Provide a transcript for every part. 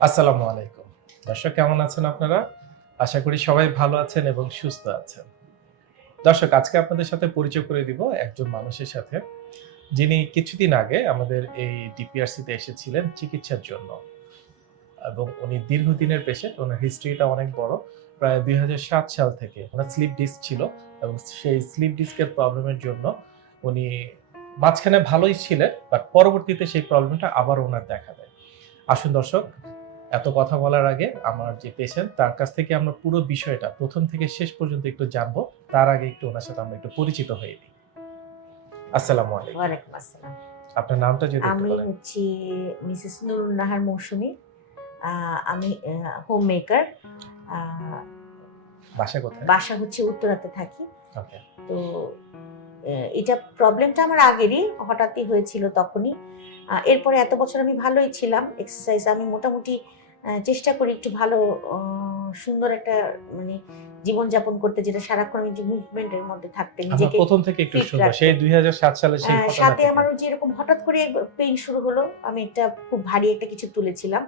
আসসালামু আলাইকুম। দর্শক, কেমন আছেন আপনারা? আশা করি সবাই ভালো আছেন এবং সুস্থ আছেন। দর্শক, আজকে আপনাদের সাথে পরিচয় করে দিব একজন মানুষের সাথে, যিনি কিছুদিন আগে আমাদের এই ডিপিআরসিতে এসেছিলেন চিকিৎসার জন্য এবং উনি দীর্ঘদিনের পেশেন্ট ওনার হিস্ট্রিটা অনেক বড়। প্রায় দুই হাজার সাত সাল থেকে ওনার স্লিপ ডিস্ক ছিল এবং সেই স্লিপ ডিস্কের প্রবলেমের জন্য উনি মাঝখানে ভালোই ছিলেন বাট পরবর্তীতে সেই প্রবলেমটা আবার ওনার দেখা দেয়। আসুন দর্শক এত কথা বলার আগে আমার যে পেশেন্ট তার কাছ থেকে আমরা পুরো বিষয়টা প্রথম থেকে শেষ পর্যন্ত একটু জানব। তার আগে একটু ওনার সাথে আমরা একটু পরিচিত হয়ে নিই। আসসালামু আলাইকুম। ওয়ালাইকুম আসসালাম। আপনার নামটা যদি আমি হচ্ছি মিসেস নুরুন নাহার মৌসুমী আমি হোম মেকার বাসা কোথায়? বাসা হচ্ছে উত্তরাতে থাকি। ওকে। তো এটা প্রবলেমটা আমার আগেরই হঠাৎই হয়েছিল তখনই। এরপরে এত বছর আমি ভালোই ছিলাম। এক্সারসাইজ আমি মোটামুটি চেষ্টা করি একটু ভালো সুন্দর একটা মানে জীবনযাপন করতে যেটা সারাক্ষণ আমি যে মুভমেন্টের মধ্যে থাকতে নিজেকে প্রথম থেকে একটু রাখতে। সেই দুই হাজার সাত সালে সেই আহ, সাথে আমার ওই যে এরকম হঠাৎ করে পেইন শুরু হলো আমি একটা খুব ভারী একটা কিছু তুলেছিলাম।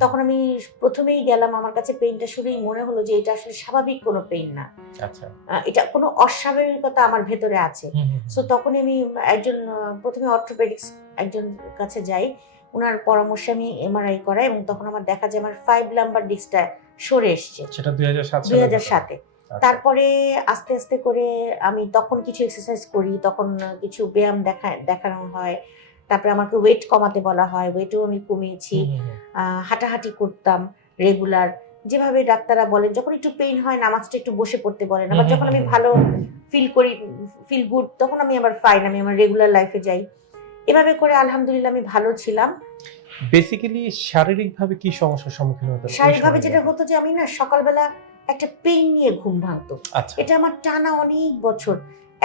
তখন আমি প্রথমেই গেলাম আমার কাছে পেইনটা শুনেই মনে হলো যে এটা আসলে স্বাভাবিক কোনো পেইন না। আচ্ছা। এটা কোনো অস্বাভাবিকতা আমার ভেতরে আছে। সো তখন আমি একজন প্রথমে অর্থোপেডিক্স একজন কাছে যাই ওনার পরামর্শে আমি এমআরআই করাই এবং তখন আমার দেখা যায় আমার ফাইভ নাম্বার ডিস্কটা সরে এসছে। সেটা দুই হাজার সাত আচ্ছা। তারপরে আস্তে আস্তে করে আমি তখন কিছু এক্সারসাইজ করি তখন কিছু ব্যায়াম দেখা দেখানো হয়। তারপরে আমাকে ওয়েট কমাতে বলা হয় ওয়েটও আমি কমিয়েছি। হাঁটাহাঁটি করতাম রেগুলার যেভাবে ডাক্তাররা বলেন যখন একটু পেইন হয় নামাজটা একটু বসে পড়তে বলেন। আবার যখন আমি ভালো ফিল করি ফিল গুড তখন আমি আবার ফাইন আমি আমার রেগুলার লাইফে যাই। এভাবে করে আলহামদুলিল্লাহ আমি ভালো ছিলাম। বেসিক্যালি শারীরিক ভাবে কি সমস্যার সম্মুখীন হতে হয়? শারীরিকভাবে যেটা হতো যে আমি না সকালবেলা একটা পেইন নিয়ে ঘুম ভাঙতো। আচ্ছা। এটা আমার টানা অনেক বছর।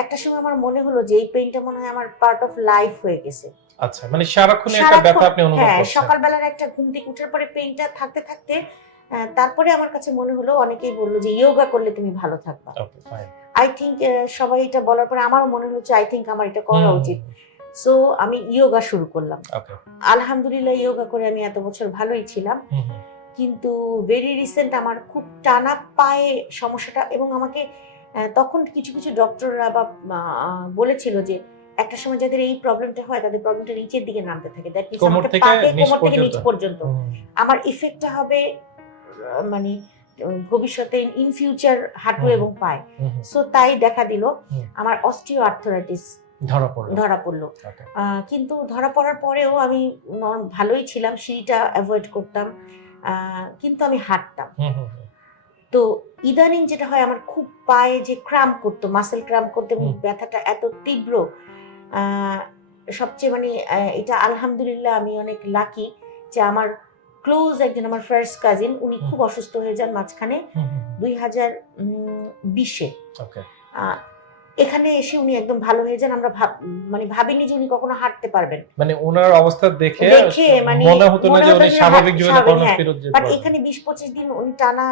একটা সময় আমার মনে হলো যে এই পেইনটা মনে হয় আমার পার্ট অফ লাইফ হয়ে গেছে। আচ্ছা মানে সারাক্ষণ একটা ব্যথা আপনি অনুভব হ্যাঁ করছেন। সকালবেলার একটা ঘুম থেকে উঠার পরে পেইনটা থাকতে থাকতে তারপরে আমার কাছে মনে হলো অনেকেই বলল যে ইয়োগা করলে তুমি ভালো থাকবা। ওকে ফাইন আই থিঙ্ক সবাই এটা বলার পরে আমারও মনে হলো যে আই থিঙ্ক আমার এটা করা উচিত। সো আমি ইয়োগা শুরু করলাম। আলহামদুলিল্লাহ ইয়োগা করে আমি এত বছর ভালোই ছিলাম। কিন্তু ভেরি রিসেন্ট আমার খুব টানা পায়ে সমস্যাটা এবং আমাকে তখন কিছু কিছু ডক্টররা বা বলেছিল যে একটা সময় যাদের এই প্রবলেমটা হয় তাদের প্রবলেমটা নিচের দিকে নামতে থাকে। দ্যাট মিন্স আমাকে পাতে কোমর থেকে নিচ। পর্যন্ত। আমার ইফেক্টটা হবে মানে ভবিষ্যতে ইন ফিউচার হাঁটু এবং পায়ে। সো তাই দেখা দিল। আমার অস্টিও আর্থরাইটিস ধরা পড়ল। ধরা পড়ল। কিন্তু ধরা পড়ার পরেও আমি ভালোই ছিলাম সিঁড়িটা অ্যাভয়েড করতাম কিন্তু আমি হাঁটতাম। তো ইদানিং যেটা হয় আমার খুব পায়ে যে ক্রাম করতো মাসেল ক্রাম্প করতে এবং ব্যথাটা এত তীব্র সবচেয়ে মানে এটা আলহামদুলিল্লাহ আমি অনেক লাকি যে আমার ক্লোজ একজন আমার ফার্স্ট কাজিন উনি খুব অসুস্থ হয়ে যান মাঝখানে দুই হাজার বিশে. এখানে এসে উনি একদম ভালো হয়ে যান আমরা ভাব- মানে ভাবিনি যে উনি কখনো হাঁটতে পারবেন। মানে ওনার অবস্থা দেখে দেখে মানে মনে হতো না যে উনি স্বাভাবিক হ্যাঁ, জীবনে স্বাভাবিক, কর্ম হ্যাঁ। ফেরত যেতে বাট এখানে বিশ পঁচিশ দিন উনি টানা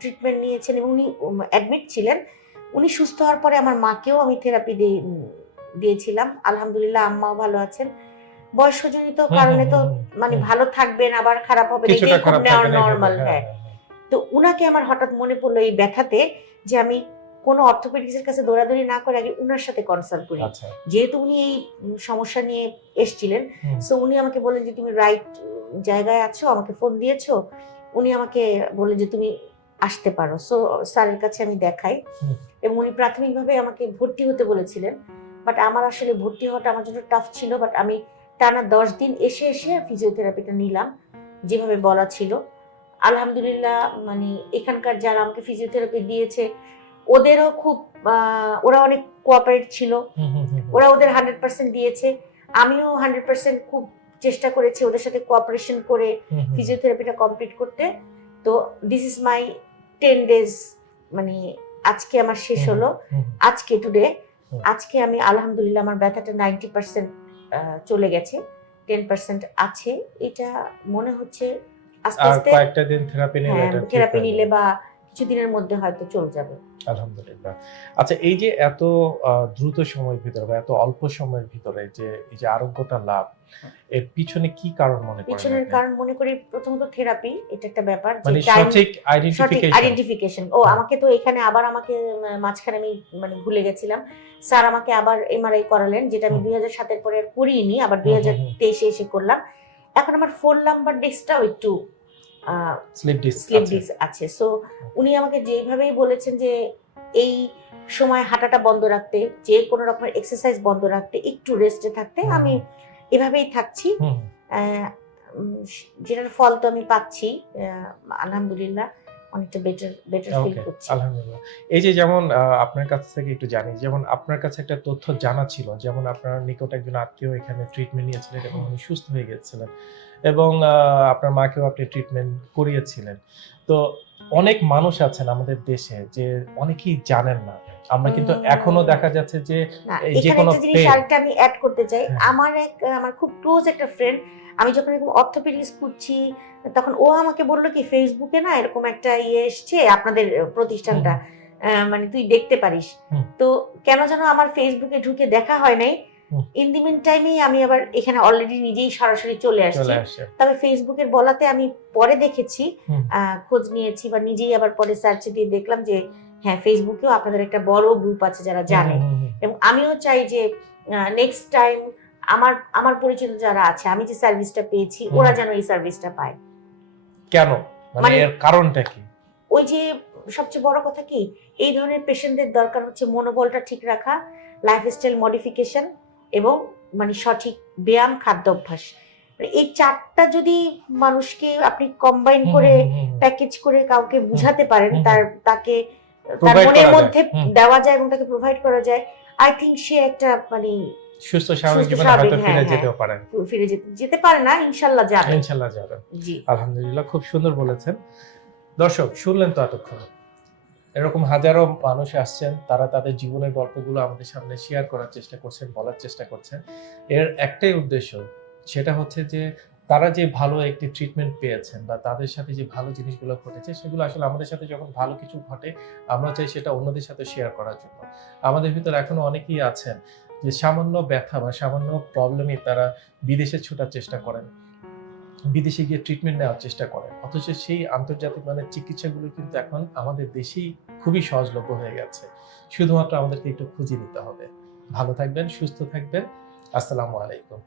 ট্রিটমেন্ট নিয়েছেন এবং উনি অ্যাডমিট ছিলেন। উনি সুস্থ হওয়ার পরে আমার মাকেও আমি থেরাপি দিয়েছিলাম। আলহামদুলিল্লাহ আম্মাও ভালো আছেন। বয়সজনিত কারণে তো মানে ভালো থাকবেন আবার খারাপ হবে নর্মাল হ্যাঁ হ্যাঁ, হ্যাঁ। তো উনাকে আমার হঠাৎ মনে পড়ল এই ব্যথাতে যে আমি কোনো অর্থোপেডিক্সের কাছে দৌড়াদৌড়ি না করে আগে উনার সাথে কনসাল্ট করি। আচ্ছা। যেহেতু উনি এই সমস্যা নিয়ে এসছিলেন সো উনি আমাকে বললেন যে তুমি রাইট জায়গায় আছো আমাকে ফোন দিয়েছ। উনি আমাকে বললেন যে তুমি আসতে পারো। সো স্যারের কাছে আমি দেখাই। এবং উনি প্রাথমিকভাবে আমাকে ভর্তি হতে বলেছিলেন। বাট আমার আসলে ভর্তি হওয়াটা আমার জন্য টাফ ছিল বাট আমি টানা দশ দিন এসে এসে ফিজিওথেরাপিটা নিলাম যেভাবে বলা ছিল। আলহামদুলিল্লাহ মানে এখানকার যারা আমাকে ফিজিওথেরাপি দিয়েছে ওদেরও খুব ওরা অনেক কোঅপারেট ছিল। ওরা ওদের হান্ড্রেড পার্সেন্ট দিয়েছে। আমিও হান্ড্রেড পার্সেন্ট খুব চেষ্টা করেছি ওদের সাথে কোঅপারেশন করে। ফিজিওথেরাপিটা কমপ্লিট করতে। তো this is my ten days মানে আজকে আমার শেষ হলো। আজকে টুডে আজকে আমি আলহামদুলিল্লাহ আমার ব্যথাটা নাইনটি পার্সেন্ট চলে গেছে। টেন পার্সেন্ট আছে। এটা মনে হচ্ছে আস্তে আস্তে কয়েকটা দিন থেরাপি নিলে হ্যাঁ থেরাপি নিলে বা কিছুদিনের মধ্যে হয়তো চলে যাবে। আলহামদুলিল্লাহ। আচ্ছা এই যে এত আহ, দ্রুত সময়ের ভিতরে বা এত অল্প সময়ের ভিতরে যে এই যে আরোগ্যতা লাভ এর পিছনে কি কারণ মনে করেন পিছনের কারণ মনে করি প্রথমত থেরাপি এটা একটা ব্যাপার মানে সঠিক আইডেন্টিফিকেশন আইডেন্টিফিকেশন ও আমাকে তো এখানে আবার আমাকে মাঝখানে আমি মানে ভুলে গেছিলাম। স্যার আমাকে আবার এমআরআই করালেন যেটা আমি হুম। দুই হাজার সাতের পরে আর করিনি আবার দুই হাজার তেইশে এসে করলাম। এখন আমার ফোন নাম্বার ডিস্কটাও একটু স্লিপ ডিস্ক আছে। সো উনি আমাকে যেইভাবেই বলেছেন যে এই সময় হাঁটাটা বন্ধ রাখতে যে কোনো রকমের এক্সারসাইজ বন্ধ রাখতে একটু রেস্টে থাকতে আমি এভাবেই থাকছি। আহ, যেটার ফল তো আমি পাচ্ছি আলহামদুলিল্লাহ। অনেকটা বেটার বেটার ফিল করছি। আলহামদুলিল্লাহ। এই যে যেমন আহ, আপনার কাছ থেকে একটু জানি যেমন আপনার কাছে একটা তথ্য জানা ছিল যেমন আপনার নিকট একজন আত্মীয় এখানে ট্রিটমেন্ট নিয়েছিলেন এবং উনি সুস্থ হয়ে গেছিলেন এবং আহ, আপনার মাকেও আপনি ট্রিটমেন্ট করিয়েছিলেন। তো অনেক মানুষ আছেন আমাদের দেশে যে অনেকেই জানেন না। আমরা কিন্তু এখনও দেখা যাচ্ছে যে যে কোনো একটা জিনিস আরেকটা আমি অ্যাড করতে চাই। হ্যাঁ। আমার এক আমার খুব ক্লোজ একটা ফ্রেন্ড আমি যখন এরকম অর্থোপেডিক্স করছি তখন ও আমাকে বলল কি ফেসবুকে না এরকম একটা ইয়ে এসছে আপনাদের প্রতিষ্ঠানটা। মানে তুই দেখতে পারিস। তো কেন যেন আমার ফেসবুকে ঢুকে দেখা হয় নাই। ইন দি মিন টাইমেই আমি আবার এখানে অলরেডি নিজেই সরাসরি চলে আসছি। তবে ফেসবুকের বলাতে আমি পরে দেখেছি খোঁজ নিয়েছি বা নিজেই আবার পরে সার্চ দিয়ে দেখলাম যে হ্যাঁ ফেসবুকেও আপনাদের একটা বড় গ্রুপ আছে যারা জানে। এবং আমিও চাই যে নেক্সট টাইম আমার আমার পরিচিত যারা আছে আমি যে সার্ভিসটা পেয়েছি ওরা যেন এই সার্ভিসটা পায়। কেন? মানে মানে- এর কারণটা কি? ওই যে সবচেয়ে বড় কথা কি? এই ধরনের পেশেন্টদের দরকার হচ্ছে মনোবলটা ঠিক রাখা লাইফস্টাইল মডিফিকেশন এবং মানে সঠিক ব্যায়াম খাদ্যাভ্যাস। মানে এই চারটা যদি মানুষকে আপনি কম্বাইন করে। প্যাকেজ করে কাউকে বুঝাতে পারেন তার তাকে তার মনের মধ্যে দেওয়া যায় এবং তাকে প্রোভাইড করা যায়। আই থিঙ্ক সে একটা মানে সুস্থ স্বাভাবিক জীবনে হয়তো হ্যাঁ, ফিরে হ্যাঁ। যেতেও পারেন ফিরে যেতে যেতে পারে না ইনশাল্লাহ যাবে। ইনশাল্লাহ যাবেন জি। আলহামদুলিল্লাহ খুব সুন্দর বলেছেন। দর্শক শুনলেন তো এতক্ষণ। এরকম হাজারো মানুষ আসছেন, তারা তাদের জীবনের গল্পগুলো আমাদের সামনে শেয়ার করার চেষ্টা করছেন, বলার চেষ্টা করছেন। এর একটাই উদ্দেশ্য, সেটা হচ্ছে যে তারা যে ভালো একটি ট্রিটমেন্ট পেয়েছেন বা তাদের সাথে যে ভালো জিনিসগুলো ঘটেছে, সেগুলো আসলে আমাদের সাথে যখন ভালো কিছু ঘটে, আমরা চাই সেটা অন্যদের সাথে শেয়ার করার জন্য। আমাদের ভিতরে এখনও অনেকেই আছেন যে সামান্য ব্যথা বা সামান্য প্রবলেমে তারা বিদেশে ছোটার চেষ্টা করেন। বিদেশে গিয়ে ট্রিটমেন্ট নেওয়ার চেষ্টা করে অথচ সেই আন্তর্জাতিক মানের চিকিৎসাগুলো কিন্তু এখন আমাদের দেশেই খুবই সহজলভ্য হয়ে গেছে। শুধুমাত্র আমাদেরকে একটু খুঁজে নিতে হবে। ভালো থাকবেন, সুস্থ থাকবেন। আসসালামু আলাইকুম।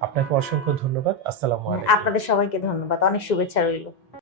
আপনাকে অসংখ্য ধন্যবাদ। আসসালামু আলাইকুম। আপনাদের সবাইকে ধন্যবাদ। অনেক শুভেচ্ছা রইল।